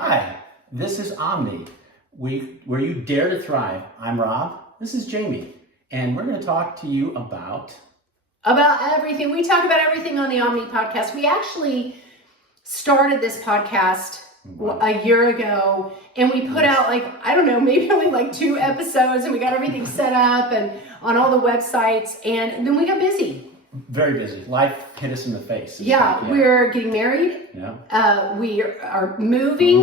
Hi, this is Omni, where you dare to thrive. I'm Rob, this is Jamie, and we're going to talk to you about everything. We talk about everything on the Omni podcast. We actually started this podcast a year ago, and we put out maybe only 2 episodes, and we got everything set up and on all the websites, and then we got busy. Very busy. Life hit us in the face. We're getting married. Yeah. We are moving.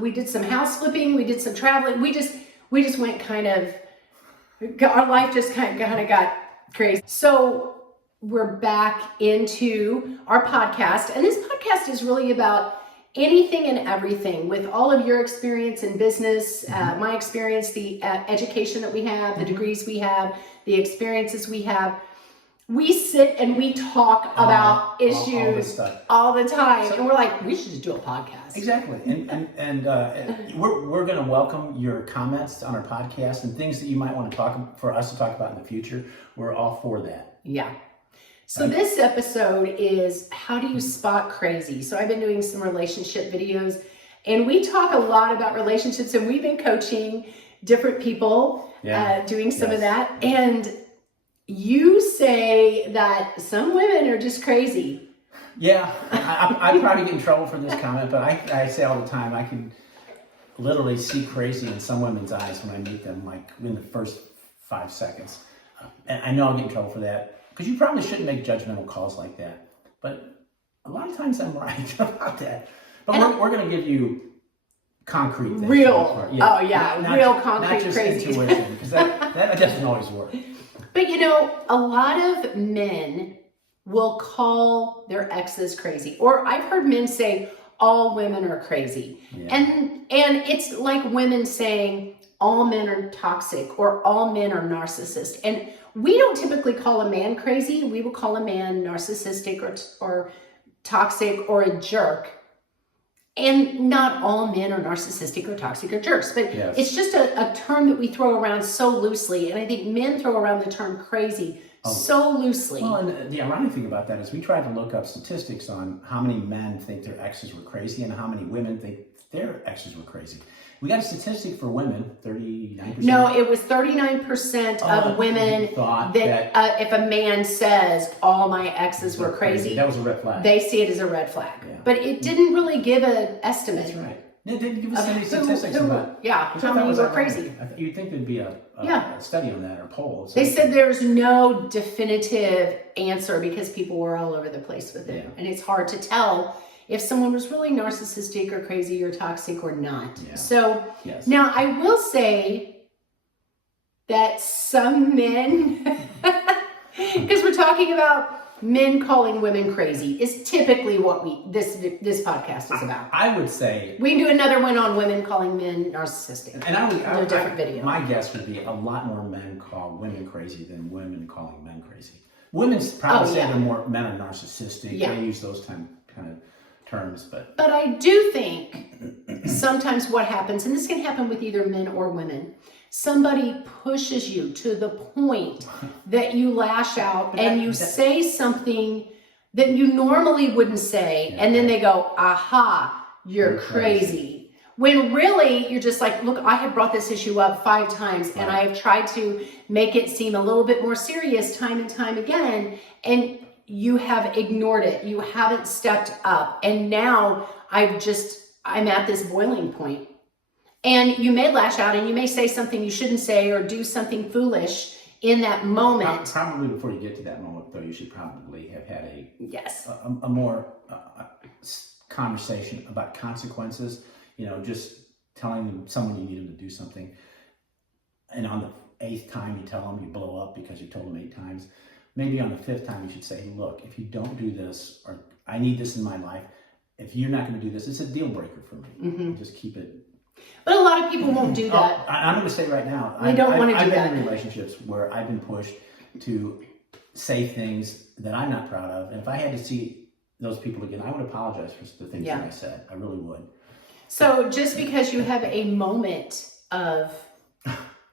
We did some house flipping. We did some traveling. We just went our life just kind of got crazy. So we're back into our podcast, and this podcast is really about anything and everything with all of your experience in business, my experience, the education that we have, the degrees we have, the experiences we have. We sit and we talk about issues all the time, and we're like, we should just do a podcast. Exactly, and we're going to welcome your comments on our podcast and things that you might want to for us to talk about in the future. We're all for that. Yeah. So this episode is how do you spot crazy? So I've been doing some relationship videos, and we talk a lot about relationships, and we've been coaching different people, doing some of that, and you say that some women are just crazy. Yeah, I probably get in trouble for this comment, but I say all the time, I can literally see crazy in some women's eyes when I meet them, like in the first 5 seconds. And I know I'll get in trouble for that, because you probably shouldn't make judgmental calls like that. But a lot of times I'm right about that. But we're going to give you concrete things. Real concrete not just crazy. Intuition, because that doesn't always work. But a lot of men will call their exes crazy. Or I've heard men say all women are crazy. Yeah. And it's like women saying all men are toxic or all men are narcissist. And we don't typically call a man crazy. We will call a man narcissistic or toxic or a jerk. And not all men are narcissistic or toxic or jerks, but it's just a term that we throw around so loosely. And I think men throw around the term crazy so loosely. Well, and the ironic thing about that is we tried to look up statistics on how many men think their exes were crazy and how many women think their exes were crazy. We got a statistic for women, 39%. No, it was 39% of women thought that if a man says all my exes were crazy, that was a red flag. They see it as a red flag. Yeah. But it didn't really give an estimate. That's right. It didn't give us any statistics about how many were crazy. You'd think there'd be a study on that or poll. They said there's no definitive answer because people were all over the place with it. Yeah. And it's hard to tell if someone was really narcissistic or crazy or toxic or not. Yeah. So now I will say that some men, because we're talking about men calling women crazy, is typically what this podcast is about. I would say we can do another one on women calling men narcissistic. And I would do a different video. My guess would be a lot more men call women crazy than women calling men crazy. Women probably say they're more men are narcissistic. Yeah. They use those kind of terms, but I do think sometimes what happens, and this can happen with either men or women, somebody pushes you to the point that you lash out and you say something that you normally wouldn't say, and then they go, aha, you're crazy. When really you're just like, look, I have brought this issue up 5 times and I have tried to make it seem a little bit more serious time and time again, and you have ignored it. You haven't stepped up. And now I'm at this boiling point. And you may lash out and you may say something you shouldn't say or do something foolish in that moment. Probably before you get to that moment, though, you should probably have had a more conversation about consequences. Just telling someone you need them to do something. And on the 8th time you tell them you blow up because you told them 8 times. Maybe on the 5th time, you should say, look, if you don't do this, or I need this in my life, if you're not going to do this, it's a deal breaker for me. Mm-hmm. Just keep it. But a lot of people won't do that. I'm going to say right now, they don't want to do that. I've been in relationships where I've been pushed to say things that I'm not proud of. And if I had to see those people again, I would apologize for the things that I said. I really would. So just because you have a moment of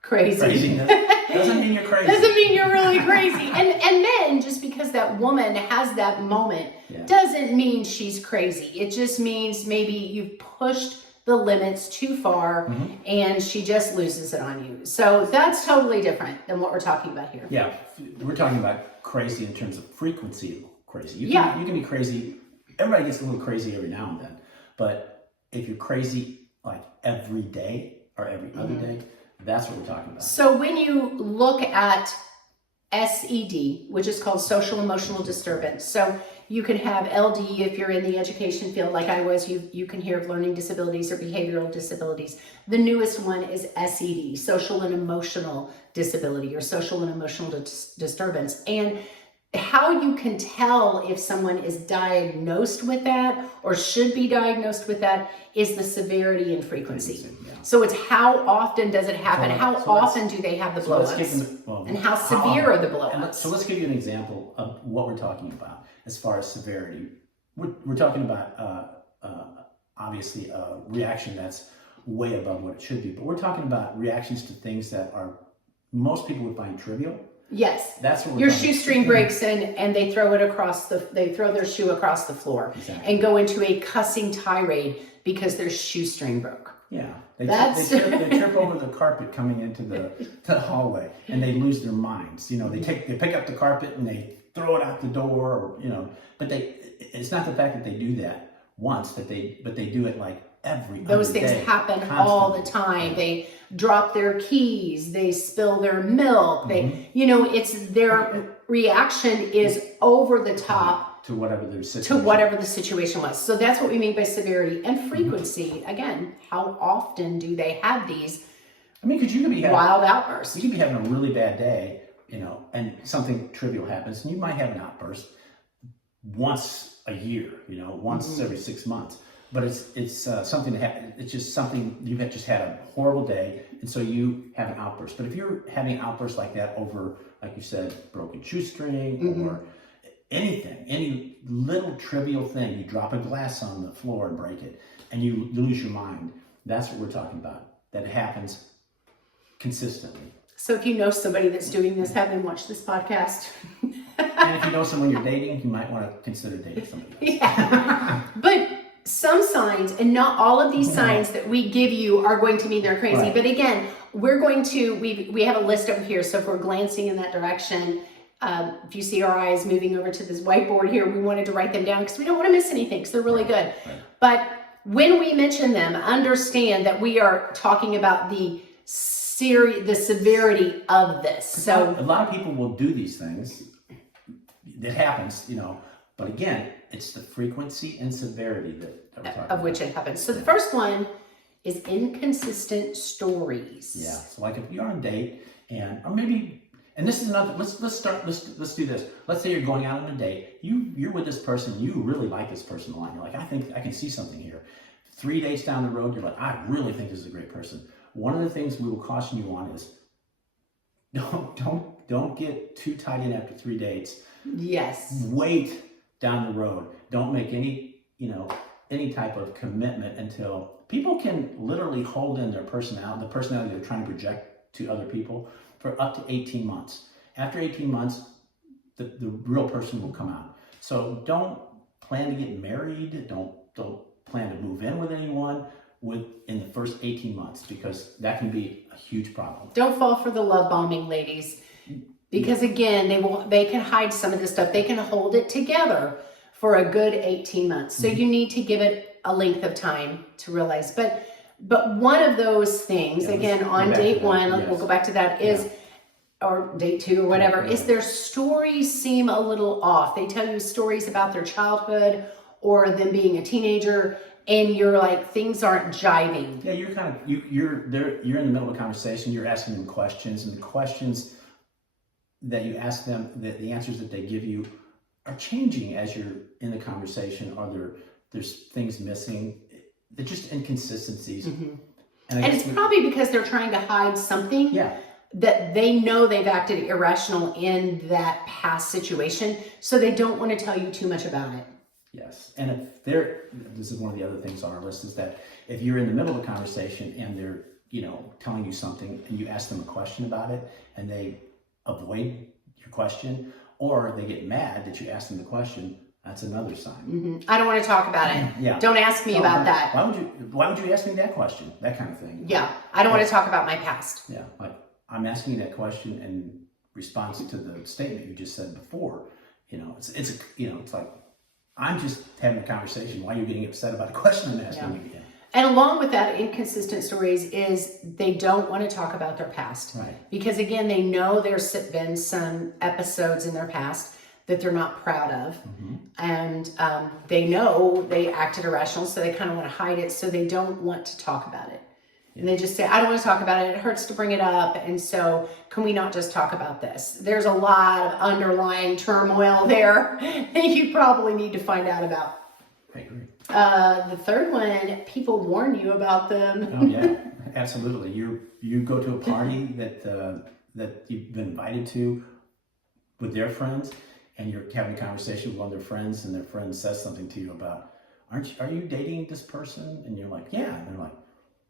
craziness doesn't mean you're crazy. Doesn't mean you're really crazy. And men, just because that woman has that moment doesn't mean she's crazy. It just means maybe you've pushed the limits too far, and she just loses it on you. So that's totally different than what we're talking about here. Yeah, we're talking about crazy in terms of frequency of crazy. You can be crazy. Everybody gets a little crazy every now and then. But if you're crazy like every day or every other day, that's what we're talking about. So when you look at SED, which is called social emotional disturbance. So you can have LD if you're in the education field like I was, you can hear of learning disabilities or behavioral disabilities. The newest one is SED, social and emotional disability or social and emotional disturbance. And how you can tell if someone is diagnosed with that or should be diagnosed with that is the severity and frequency. So it's how often does it happen? How often do they have the blowups? And how severe are the blowups? So let's give you an example of what we're talking about as far as severity. We're talking about obviously a reaction that's way above what it should be, but we're talking about reactions to things that are most people would find trivial. Yes, that's what your shoestring breaks and they throw their shoe across the floor and go into a cussing tirade because their shoestring broke. Yeah, they trip over the carpet coming into the hallway and they lose their minds. You know, they pick up the carpet and they throw it out the door, or, you know. But it's not the fact that they do that once, but they do it like every those things day, happen constantly. All the time. They drop their keys, they spill their milk, they, you know, it's their reaction is over the top to whatever the situation was. So that's what we mean by severity and frequency. Again, how often do they have these? I mean, because you could be having wild outbursts. You could be having a really bad day, you know, and something trivial happens, and you might have an outburst once a year, you know, once every 6 months. But it's something that it's just something you've just had a horrible day, and so you have an outburst. But if you're having an outburst like that over, like you said, broken shoestring or anything, any little trivial thing, you drop a glass on the floor and break it, and you lose your mind. That's what we're talking about. That happens consistently. So if you know somebody that's doing this, have them watch this podcast. And if you know someone you're dating, you might want to consider dating somebody else. Yeah, but some signs, and not all of these signs that we give you are going to mean they're crazy. Right. But again, we're going to, we have a list over here. So if we're glancing in that direction, if you see our eyes moving over to this whiteboard here, we wanted to write them down because we don't want to miss anything because they're really good. Right. But when we mention them, understand that we are talking about the severity of this. So a lot of people will do these things. It happens, you know, but again, it's the frequency and severity that we're talking about. Of which it happens. So the first one is inconsistent stories. Yeah. So like if you're on a date or maybe, and this is another, let's do this. Let's say you're going out on a date. You're with this person. You really like this person a lot. You're like, I think I can see something here. 3 dates down the road, you're like, I really think this is a great person. One of the things we will caution you on is don't get too tied in after 3 dates. Yes. Wait down the road. Don't make any type of commitment until people can literally hold in their personality, the personality they're trying to project to other people for up to 18 months. After 18 months, the real person will come out. So don't plan to get married. Don't plan to move in with anyone in the first 18 months, because that can be a huge problem. Don't fall for the love bombing, ladies. Because again, they can hide some of this stuff. They can hold it together for a good 18 months. So you need to give it a length of time to realize. But one of those things, again, on date one, we'll go back to that, is, or date two or whatever, is their stories seem a little off. They tell you stories about their childhood or them being a teenager, and you're like, things aren't jiving. Yeah, you're kind of, you're in the middle of a conversation, you're asking them questions, and the questions that you ask them, the answers that they give you are changing as you're in the conversation. There's things missing. They're just inconsistencies. And it's probably because they're trying to hide something that they know they've acted irrational in that past situation, so they don't want to tell you too much about it. Yes, and this is one of the other things on our list, is that if you're in the middle of a conversation and they're, telling you something and you ask them a question about it and they avoid your question, or they get mad that you asked them the question, That's another sign. I don't want to talk about it. Yeah. Don't ask me about that. Why would you ask me that question? That kind of thing. Yeah. I don't want to talk about my past. Yeah. Like I'm asking you that question in response to the statement you just said before. It's like I'm just having a conversation. Why are you getting upset about a question I'm asking you? Yeah. And along with that, inconsistent stories is they don't want to talk about their past. Right. Because again, they know there's been some episodes in their past that they're not proud of. And they know they acted irrational, so they kind of want to hide it, so they don't want to talk about it. And they just say, I don't want to talk about it. It hurts to bring it up. And so can we not just talk about this? There's a lot of underlying turmoil there that you probably need to find out about. I agree. The third one, people warn you about them. Oh yeah, absolutely. You go to a party that you've been invited to with their friends, and you're having a conversation with one of their friends, and their friend says something to you about, are you dating this person? And you're like, yeah. And they're like,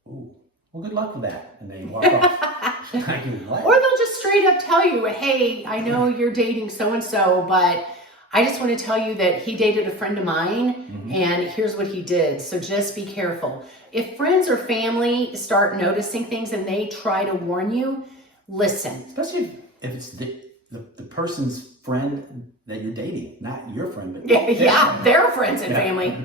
ooh, well, good luck with that. And they walk off. Or they'll just straight up tell you, hey, I know you're dating so-and-so, but I just want to tell you that he dated a friend of mine, and here's what he did. So just be careful. If friends or family start noticing things and they try to warn you, listen. Especially if it's the person's friend that you're dating, not your friend, but their friends and family.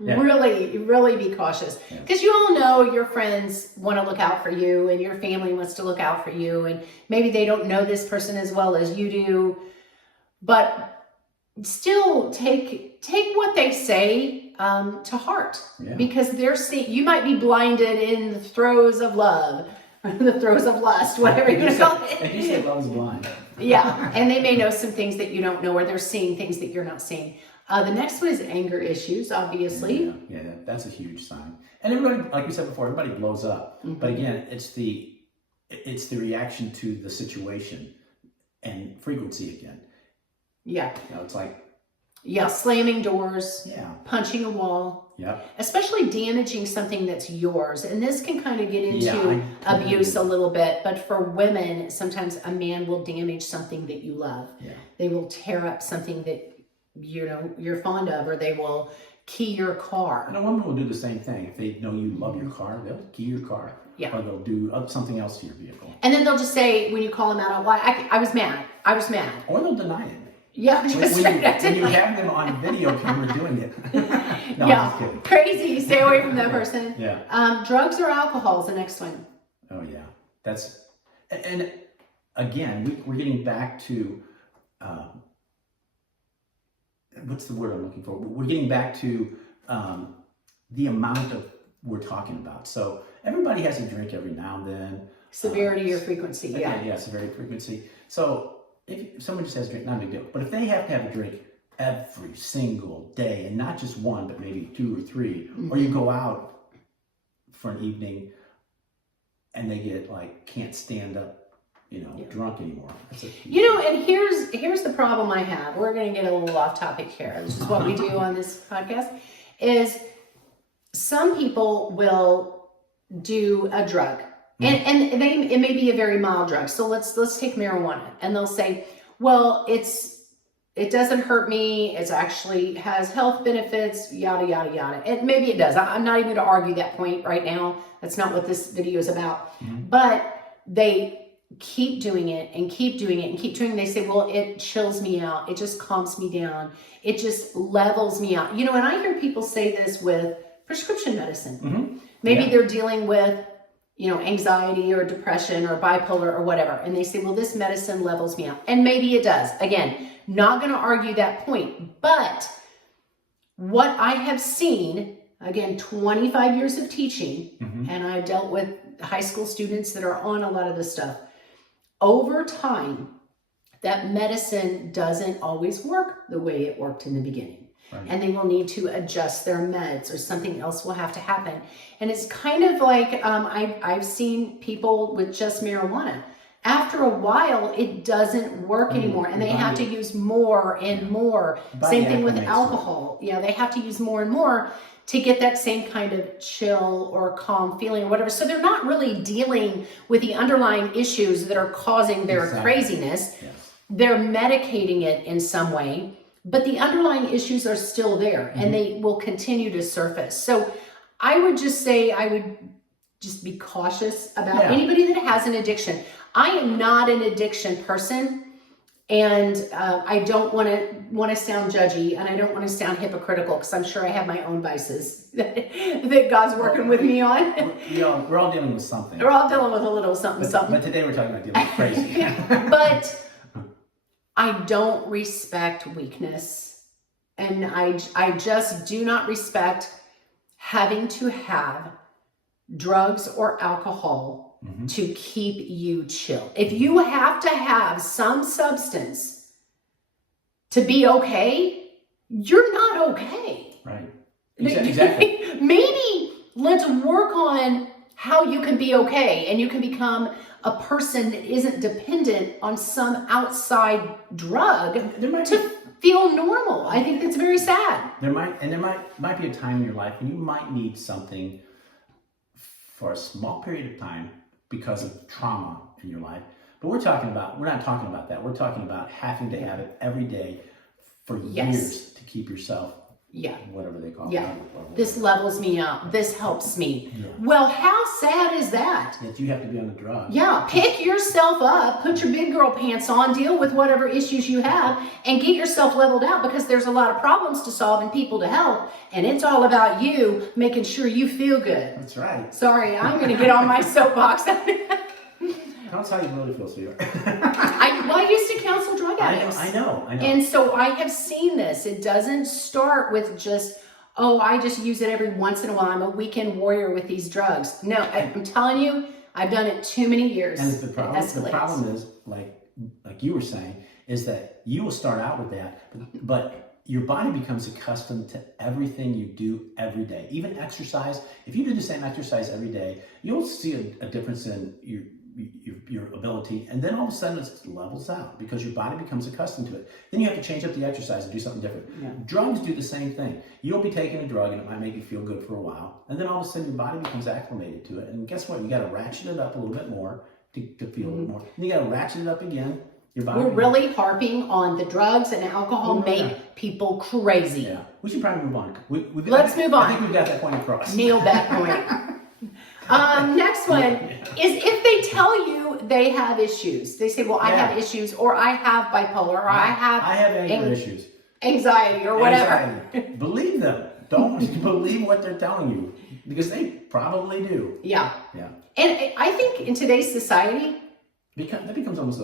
Yeah. Really be cautious, because you all know your friends want to look out for you, and your family wants to look out for you, and maybe they don't know this person as well as you do, but still take what they say to heart, because you might be blinded in the throes of love, the throes of lust, whatever you want to call it. And you say love is blind. Yeah, and they may know some things that you don't know, or they're seeing things that you're not seeing. The next one is anger issues, obviously. Yeah, that's a huge sign. And everybody, like we said before, everybody blows up. But again, it's the reaction to the situation and frequency again. Yeah. It's like... Yeah, slamming doors, punching a wall, especially damaging something that's yours. And this can kind of get into abuse a little bit, but for women, sometimes a man will damage something that you love. Yeah. They will tear up something that you're fond of, or they will key your car. And a woman will do the same thing. If they know you love your car, they'll key your car. Yeah. Or they'll do something else to your vehicle. And then they'll just say, when you call them out, I was mad. Or they'll deny it. Yeah, when you have them on video camera doing it. No, I'm just kidding. Crazy. Stay away from that person. Yeah. Drugs or alcohol is the next one. Oh yeah, and again we're getting back to what's the word I'm looking for? We're getting back to the amount of we're talking about. So everybody has a drink every now and then. Severity or frequency. Yeah, severity, frequency. So. If someone just has a drink, not a big deal. But if they have to have a drink every single day, and not just one, but maybe 2 or 3, or you go out for an evening and they get can't stand up, drunk anymore. And here's the problem I have. We're going to get a little off topic here. This is what we do on this podcast. Is some people will do a drug. And it may be a very mild drug. So let's take marijuana, and they'll say, well, it doesn't hurt me. It actually has health benefits, yada, yada, yada. And maybe it does. I'm not even going to argue that point right now. That's not what this video is about. But they keep doing it and keep doing it and keep doing it. They say, well, it chills me out. It just calms me down. It just levels me out. And I hear people say this with prescription medicine. Maybe they're dealing with anxiety or depression or bipolar or whatever. And they say, well, this medicine levels me out. And maybe it does. Again, not going to argue that point. But what I have seen, again, 25 years of teaching, and I've dealt with high school students that are on a lot of this stuff. Over time, that medicine doesn't always work the way it worked in the beginning. And they will need to adjust their meds, or something else will have to happen. And it's kind of like I've seen people with just marijuana. After a while, it doesn't work anymore, and they have to use more and more. Same thing with alcohol. They have to use more and more to get that same kind of chill or calm feeling or whatever. So they're not really dealing with the underlying issues that are causing their craziness. They're medicating it in some way. but the underlying issues are still there and they will continue to surface. So I would just say, I would just be cautious about anybody that has an addiction. I am not an addiction person. And I don't want to sound judgy, and I don't want to sound hypocritical, because I'm sure I have my own vices that God's working with me on. We're all dealing with something. We're all dealing with a little something, something. But today we're talking about dealing with crazy. But I don't respect weakness, and I just do not respect having to have drugs or alcohol to keep you chill. If you have to have some substance to be okay, you're not okay. Right. Exactly. Maybe let's work on how you can be okay and you can become a person that isn't dependent on some outside drug to feel normal. I think that's very sad. There might be a time in your life when you might need something for a small period of time because of trauma in your life. But we're not talking about that. We're talking about having to have it every day for years to keep yourself, whatever they call it. This levels me up. This helps me. Yeah. Well, how sad is that? That you have to be on the drug. Yeah, pick yourself up, put your big girl pants on, deal with whatever issues you have, and get yourself leveled out, because there's a lot of problems to solve and people to help, and it's all about you making sure you feel good. That's right. Sorry, I'm going to get on my soapbox. Tell us how you really feel, sweetheart. I used to counsel drug addicts. I know. And so I have seen this. It doesn't start with just, I just use it every once in a while. I'm a weekend warrior with these drugs. No, I'm telling you, I've done it too many years. And the problem is, like you were saying, is that you will start out with that, but your body becomes accustomed to everything you do every day. Even exercise. If you do the same exercise every day, you'll see a difference in your ability, and then all of a sudden it levels out because your body becomes accustomed to it. Then you have to change up the exercise and do something different. Yeah. Drugs do the same thing. You'll be taking a drug and it might make you feel good for a while, and then all of a sudden your body becomes acclimated to it, and guess what? You got to ratchet it up a little bit more to feel it more. And you got to ratchet it up again. We're really harping on the drugs and alcohol make people crazy. Yeah, we should probably move on. Let's move on. I think we've got that point across. Nailed that point. Next one is if they tell you they have issues. They say, well, I have issues, or I have bipolar, or I have anger issues, anxiety, or whatever. Believe them. Don't believe what they're telling you, because they probably do. Yeah. And I think in today's society, that becomes almost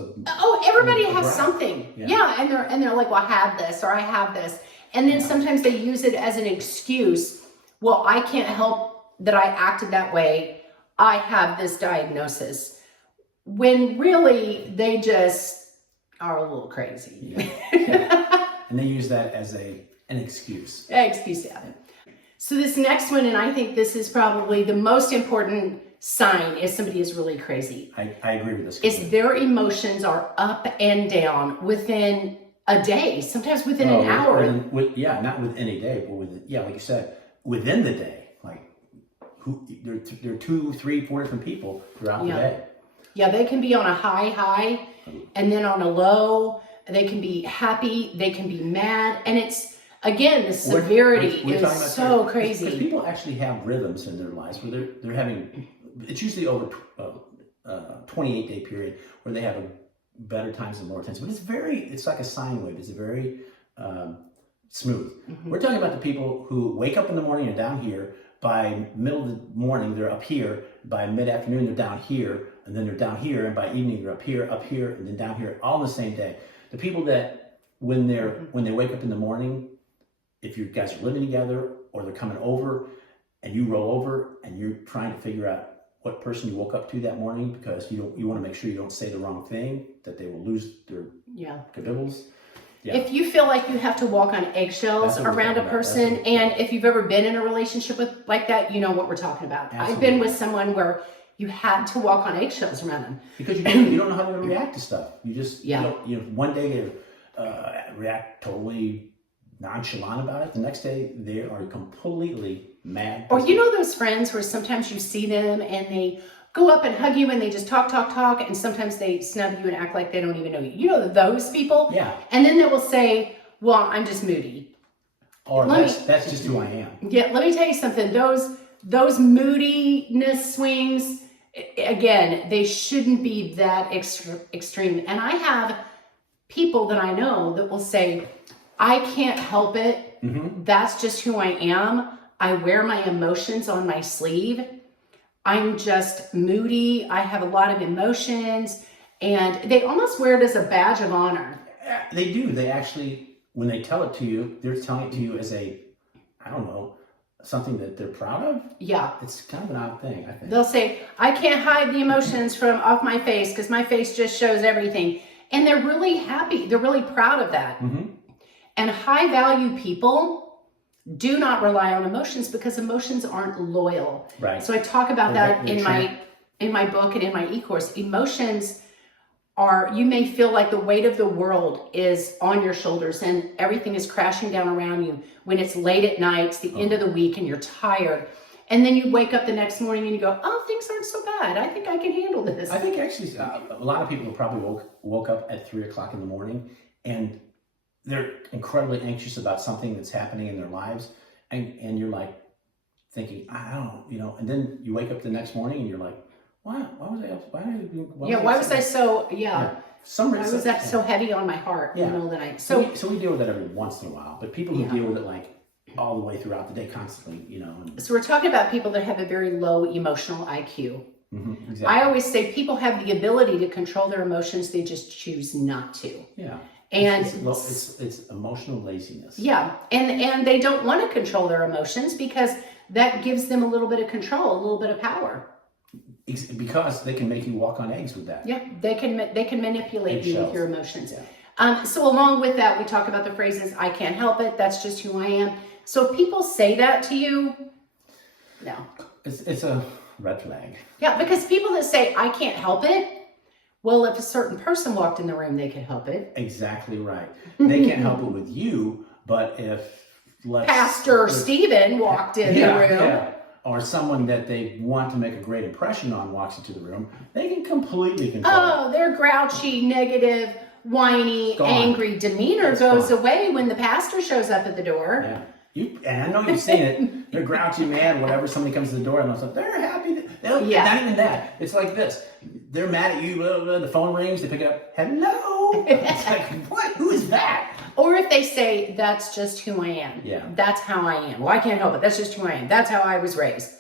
everybody has something. Yeah, and they're like, well, I have this, or I have this. And then sometimes they use it as an excuse. Well, I can't help that I acted that way. I have this diagnosis. When really they just are a little crazy. And they use that as an excuse. So this next one, and I think this is probably the most important sign if somebody is really crazy. I agree with this. Is their emotions are up and down within a day, sometimes within an hour. Not within a day, but like you said, within the day. There are 2, 3, 4 different people throughout the day. Yeah, they can be on a high, and then on a low. They can be happy, they can be mad, and it's, again, the severity is so crazy. Because people actually have rhythms in their lives where they're having, it's usually over 28-day period where they have better times and lower times. But it's like a sine wave. It's very smooth. We're talking about the people who wake up in the morning and down here. By middle of the morning, they're up here. By mid-afternoon, they're down here. And then they're down here. And by evening, they're up here, and then down here, all in the same day. The people that, when they wake up in the morning, if you guys are living together or they're coming over and you roll over and you're trying to figure out what person you woke up to that morning, because you want to make sure you don't say the wrong thing, that they will lose their kabibbles. Yeah. If you feel like you have to walk on eggshells around a person, and if you've ever been in a relationship like that, you know what we're talking about. Absolutely. I've been with someone where you had to walk on eggshells around them. Because you don't know how to react to stuff. You just, one day they react totally nonchalant about it. The next day they are completely mad. Or those friends where sometimes you see them and they go up and hug you and they just talk, and sometimes they snub you and act like they don't even know you. You know those people? Yeah. And then they will say, well, I'm just moody. Or that's just who I am. Yeah, let me tell you something. Those moodiness swings, again, they shouldn't be that extreme. And I have people that I know that will say, I can't help it. Mm-hmm. That's just who I am. I wear my emotions on my sleeve. I'm just moody. I have a lot of emotions. And they almost wear it as a badge of honor. They do. They actually, when they tell it to you, they're telling it to you as a, I don't know, something that they're proud of. Yeah. It's kind of an odd thing, I think. They'll say, I can't hide the emotions from off my face because my face just shows everything. And they're really happy. They're really proud of that. Mm-hmm. And high value people do not rely on emotions because emotions aren't loyal. Right. So I talk about that in my book and in my e-course. Emotions are, you may feel like the weight of the world is on your shoulders and everything is crashing down around you when it's late at night, it's the end of the week and you're tired. And then you wake up the next morning and you go, oh, things aren't so bad. I think I can handle this. I think actually a lot of people probably woke up at 3 o'clock in the morning and they're incredibly anxious about something that's happening in their lives. And you're like thinking, I don't know, and then you wake up the next morning and you're like, why was I so heavy on my heart in the middle of the night? So we deal with that every once in a while, but people who deal with it like all the way throughout the day constantly, So we're talking about people that have a very low emotional IQ. Mm-hmm, exactly. I always say people have the ability to control their emotions, they just choose not to. Yeah. And it's emotional laziness. Yeah. And they don't want to control their emotions because that gives them a little bit of control, a little bit of power. Because they can make you walk on eggs with that. Yeah, they can manipulate you with your emotions. Yeah. So along with that, we talk about the phrases, I can't help it, that's just who I am. So if people say that to you, no. It's a red flag. Yeah, because people that say, I can't help it, well, if a certain person walked in the room, they could help it. Exactly right. They can't help it with you, but if Pastor Stephen walked in the room. Or someone that they want to make a great impression on walks into the room, they can completely control Oh, their grouchy, negative, whiny, angry demeanor goes away when the pastor shows up at the door. Yeah. And I know you've seen it. They're grouchy, mad, whatever. Somebody comes to the door and they're happy. Not even that. It's like this. They're mad at you. Blah, blah, blah. The phone rings. They pick it up. Hello. It's like, what? Who is that? Or if they say, that's just who I am. Yeah. That's how I am. Well, I can't help it. That's just who I am. That's how I was raised.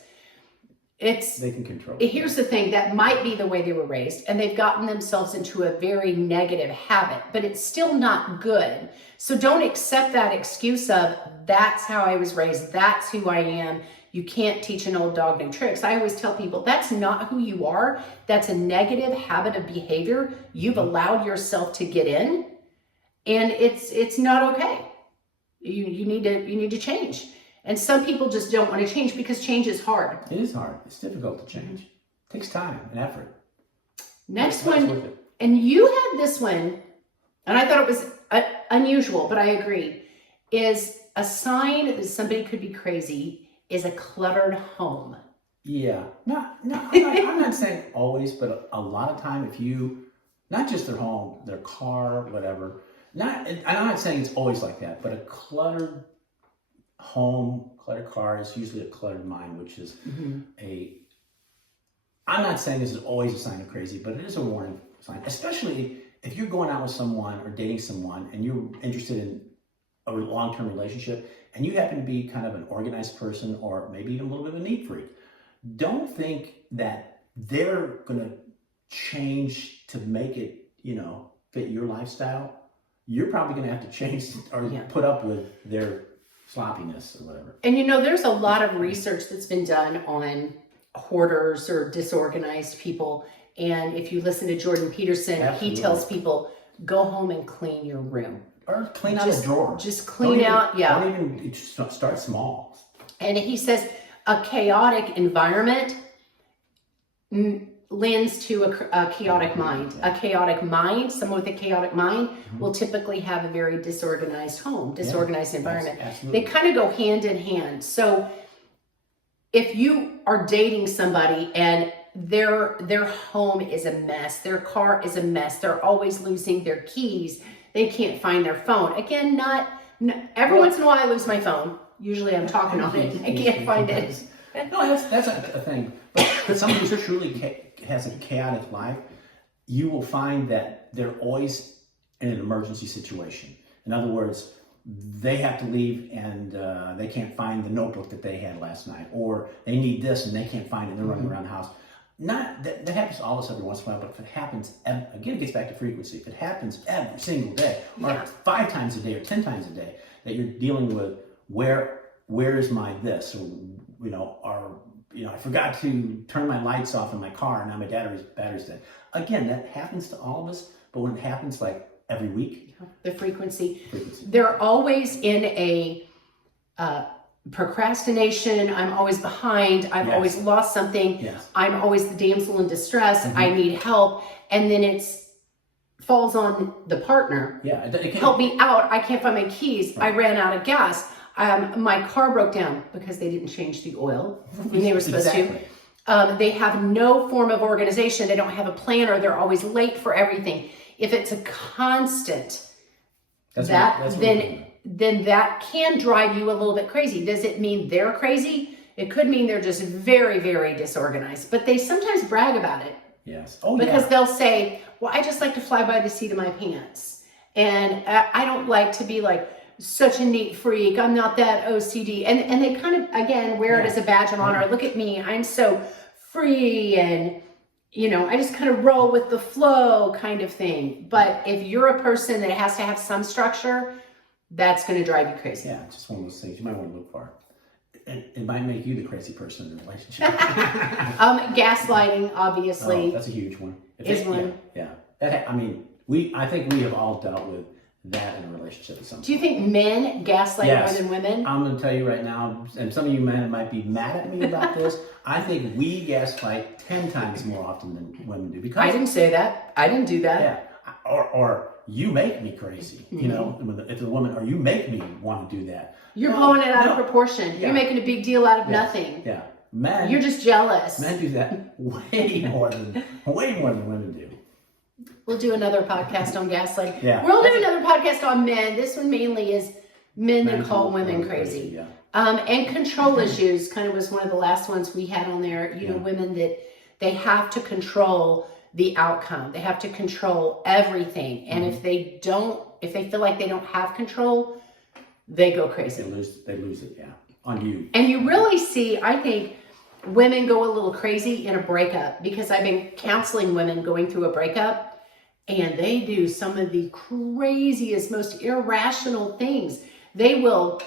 They can control it. Here's the thing. That might be the way they were raised. And they've gotten themselves into a very negative habit. But it's still not good. So don't accept that excuse of, that's how I was raised. That's who I am. You can't teach an old dog new tricks. I always tell people, that's not who you are. That's a negative habit of behavior you've allowed yourself to get in. And it's not okay. You need to change. And some people just don't want to change because change is hard. It is hard. It's difficult to change. It takes time and effort. Next one, and you had this one, and I thought it was unusual, but I agree, is a sign that somebody could be crazy is a cluttered home. Yeah. I'm not saying always, but a lot of time if you, not just their home, their car, whatever, I'm not saying it's always like that, but a cluttered home, cluttered car is usually a cluttered mind, which is I'm not saying this is always a sign of crazy, but it is a warning sign, especially if you're going out with someone or dating someone and you're interested in a long-term relationship and you happen to be kind of an organized person or maybe even a little bit of a neat freak. Don't think that they're going to change to make it, fit your lifestyle. You're probably going to have to change or put up with their sloppiness or whatever. And there's a lot of research that's been done on hoarders or disorganized people. And if you listen to Jordan Peterson, he tells people, go home and clean your room. Or clean out a drawer. Just clean out, Don't even start small. And he says a chaotic environment lends to a chaotic mind. A chaotic mind, someone with a chaotic mind will typically have a very disorganized home, disorganized environment. They kind of go hand in hand. So if you are dating somebody and their home is a mess, their car is a mess, they're always losing their keys, they can't find their phone. Again, every once in a while I lose my phone. Usually I'm talking on it. I can't find it. No, that's a thing. But somebody who truly has a chaotic life, you will find that they're always in an emergency situation. In other words, they have to leave and they can't find the notebook that they had last night, or they need this and they can't find it and they're running around the house. That happens to all of us every once in a while, but if it happens, again, it gets back to frequency. If it happens every single day, or 5 times a day or 10 times a day, that you're dealing with where is my this, or I forgot to turn my lights off in my car and now my battery's dead. Again, that happens to all of us, but when it happens like every week, the frequency. They're always in a procrastination. I'm always behind. I've always lost something. I'm always the damsel in distress. I need help. And then it's falls on the partner. Help me out. I can't find my keys. I ran out of gas. My car broke down because they didn't change the oil when they were supposed to. They have no form of organization. They don't have a plan, or they're always late for everything. If it's a constant, then that can drive you a little bit crazy. Does it mean they're crazy? It could mean they're just very, very disorganized, but they sometimes brag about it. Because they'll say, well, I just like to fly by the seat of my pants. And I don't like to be like such a neat freak. I'm not that OCD. And they kind of, again, wear it as a badge of honor. Look at me. I'm so free and, I just kind of roll with the flow kind of thing. But if you're a person that has to have some structure, that's going to drive you crazy. Yeah, it's just one of those things you might want to look for. It might make you the crazy person in the relationship. Gaslighting, obviously. That's a huge one. Is one. Yeah. I think we have all dealt with that in a relationship at some point. Do you think men gaslight more than women? I'm going to tell you right now, and some of you men might be mad at me about this. I think we gaslight 10 times more often than women do. Because I didn't say that. I didn't do that. Yeah. Or you make me crazy. If the woman, or you make me want to do that. You're blowing it out of proportion. You're making a big deal out of nothing. Yeah. Men. You're just jealous. Men do that way more than women do. We'll do another podcast on gaslighting. Yeah. We'll do another podcast on men. This one mainly is men that call women crazy. Yeah. And control issues kind of was one of the last ones we had on there. Women that they have to control the outcome. They have to control everything. And if they feel like they don't have control, they go crazy. They lose it, on you. And you really see, I think, women go a little crazy in a breakup, because I've been counseling women going through a breakup, and they do some of the craziest, most irrational things. They will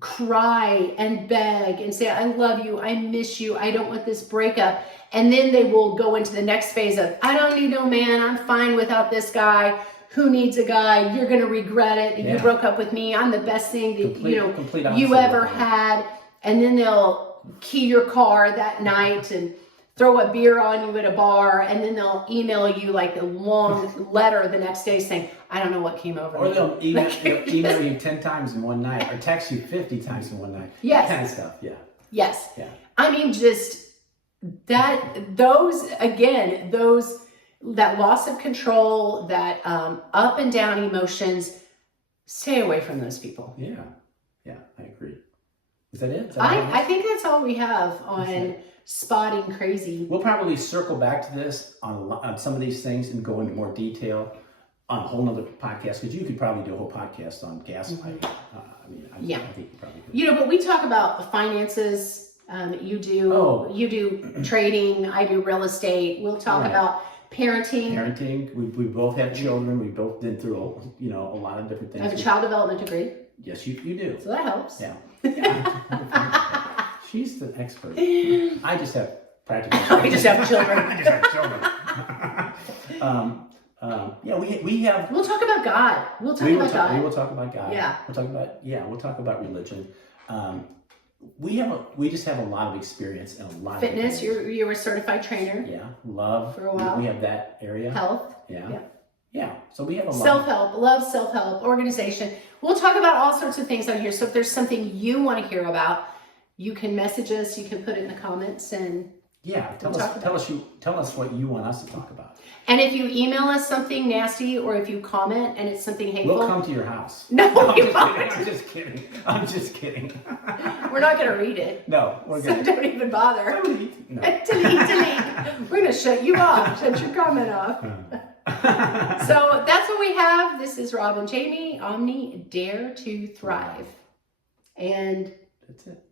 cry and beg and say, I love you, I miss you, I don't want this breakup. And then they will go into the next phase of, I don't need no man, I'm fine without this guy. Who needs a guy? You're going to regret it. You broke up with me. I'm the best thing that you ever had. And then they'll key your car that night and throw a beer on you at a bar, and then they'll email you like a long letter the next day saying, I don't know what came over me. Or they'll email you 10 times in one night, or text you 50 times in one night. Yes. That kind of stuff, Yes. Yeah. I mean, just that loss of control, that up and down emotions, stay away from those people. Yeah, I agree. Is that it? I think that's all we have on spotting crazy. We'll probably circle back to this on some of these things and go into more detail on a whole nother podcast, because you could probably do a whole podcast on gaslighting. I think you probably could. But we talk about finances. You do trading. I do real estate. We'll talk about parenting. We both have children. We both been through a lot of different things. I have a child development degree. Yes, you do. So that helps. Yeah. She's the expert. I just have practical. We just have children. I just have children. We have. We'll talk about God. We'll talk about God. We will talk about God. Yeah. We'll talk about religion. We just have a lot of experience and a lot fitness. of fitness. You're a certified trainer. Yeah. Love. For a while. We have that area. Health. Yeah. So we have a lot. Self-help. Love self-help. Organization. We'll talk about all sorts of things on here. So if there's something you want to hear about, you can message us. You can put it in the comments, and Yeah, tell us what you want us to talk about. And if you email us something nasty or if you comment and it's something hateful, We'll come to your house. No, we I'm just kidding. I'm just kidding. We're not going to read it. No, we're So good. don't even bother. Delete. No. delete. We're going to shut you off. Shut your comment off. So that's what we have. This is Rob and Jamie. Omni, dare to thrive. And that's it.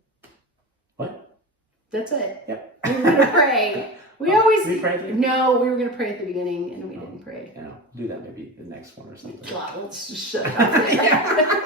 What? That's it. Yep. We were going to pray. We prayed? No, we were going to pray at the beginning and we didn't pray. Do that maybe the next one or something. Well, let's just shut up.